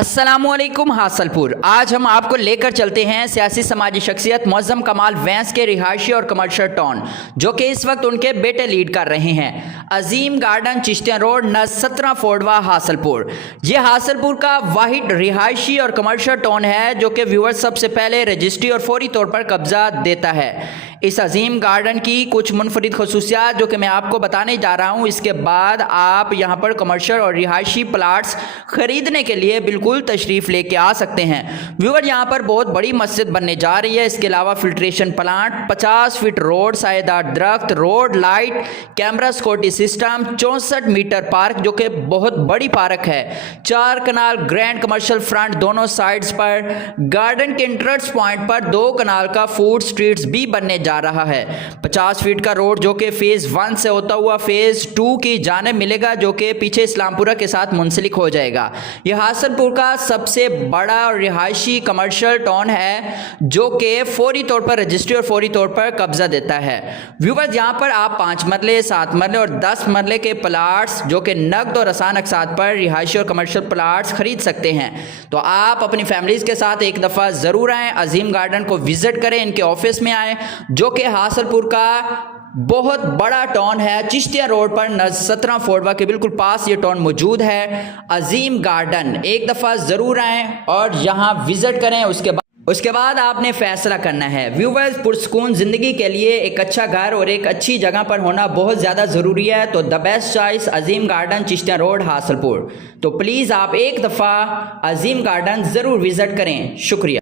अस्सलामुअलैकुम हासलपुर। आज हम आपको लेकर चलते हैं सियासी समाजी शख्सियत मुअज़्ज़म कमाल वैंस के रिहायशी और कमर्शियल टाउन, जो कि इस वक्त उनके बेटे लीड कर रहे हैं। अजीम गार्डन, चिश्तिया रोड, न 17 फोड़वा, हासलपुर। ये हासलपुर का वाहिद रिहायशी और कमर्शियल टाउन है जो कि व्यूअर्स सबसे पहले रजिस्ट्री और फौरी तौर पर कब्जा देता है। इस अजीम गार्डन की कुछ मुनफरिद खसूसियात जो कि मैं आपको बताने जा रहा हूँ, इसके बाद आप यहाँ पर कमर्शियल और रिहायशी प्लाट्स खरीदने के लिए बिल्कुल तशरीफ़ लेके आ सकते हैं। व्यूअर, यहाँ पर बहुत बड़ी मस्जिद बनने जा रही है। इसके अलावा फिल्ट्रेशन प्लांट, 50 फीट रोड, सायेदार दरख्त, road light, camera security system, 64 meter park जो कि बहुत बड़ी पार्क है, 4 कनाल ग्रैंड कमर्शियल फ्रंट दोनों साइड्स पर। गार्डन के एंट्रेंस पॉइंट पर 2 कनाल का फूड स्ट्रीट्स भी बनने जा रहा है। 50 फीट का रोड जो कि फेज 1 से होता हुआ फेज 2 की जाने मिलेगा, जो कि पीछे इस्लामपुरा के साथ मुंसलिक हो जाएगा। यह हासलपुर का सबसे बड़ा रिहायशी कमर्शियल टाउन है जो कि फौरी तौर पर रजिस्ट्री और फौरी तौर पर कब्जा देता है। व्यूअर्स, यहाँ पर आप 5 मरले, 7 मरले और 10 मरले के प्लाट्स जो कि नकद और आसान अकसात पर रिहायशी और कमर्शियल प्लाट्स खरीद सकते हैं। तो आप अपनी फैमिलीज के साथ एक दफ़ा ज़रूर आएँ, अजीम गार्डन को विजिट करें, इनके ऑफिस में आएँ जो कि हासलपुर का बहुत बड़ा टाउन है। चिश्तिया रोड पर न 17 फोड़वा के बिल्कुल पास ये टाउन मौजूद है, अजीम गार्डन। एक दफ़ा ज़रूर आएँ और यहाँ विज़िट करें। उसके बाद आपने फ़ैसला करना है। व्यूवर्स, पुरसकून ज़िंदगी के लिए एक अच्छा घर और एक अच्छी जगह पर होना बहुत ज़्यादा ज़रूरी है। तो the best choice Azeem garden, Chishtia road, Hasilpur. तो प्लीज़ आप एक दफ़ा अजीम गार्डन ज़रूर विज़िट करें। शुक्रिया।